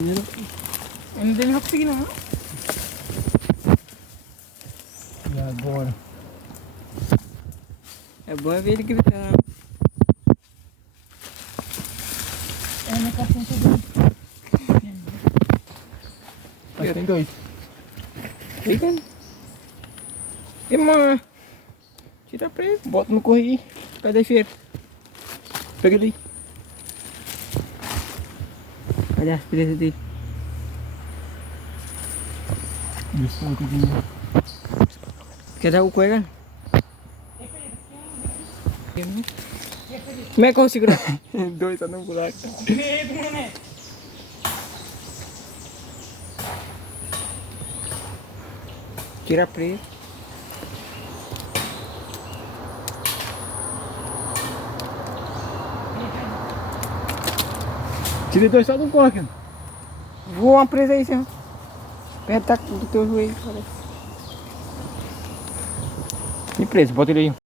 Eu não dei nem conseguir não. E agora? É bom ver ele gritando. É na caixinha também. Mas tem dois. Fica. E mano, tira pra ele. Bota no correio. Cadê cheiro? Pega ali. Olha as presas dele. Isso é o que eu digo. Quer dar o coelho? Como é que eu vou segurar? Dois tá no buraco. Tira a presa. Tirei dois só do corpo. Voa uma presa aí, senhor. Perto do teu joelho. E preso, bota ele aí.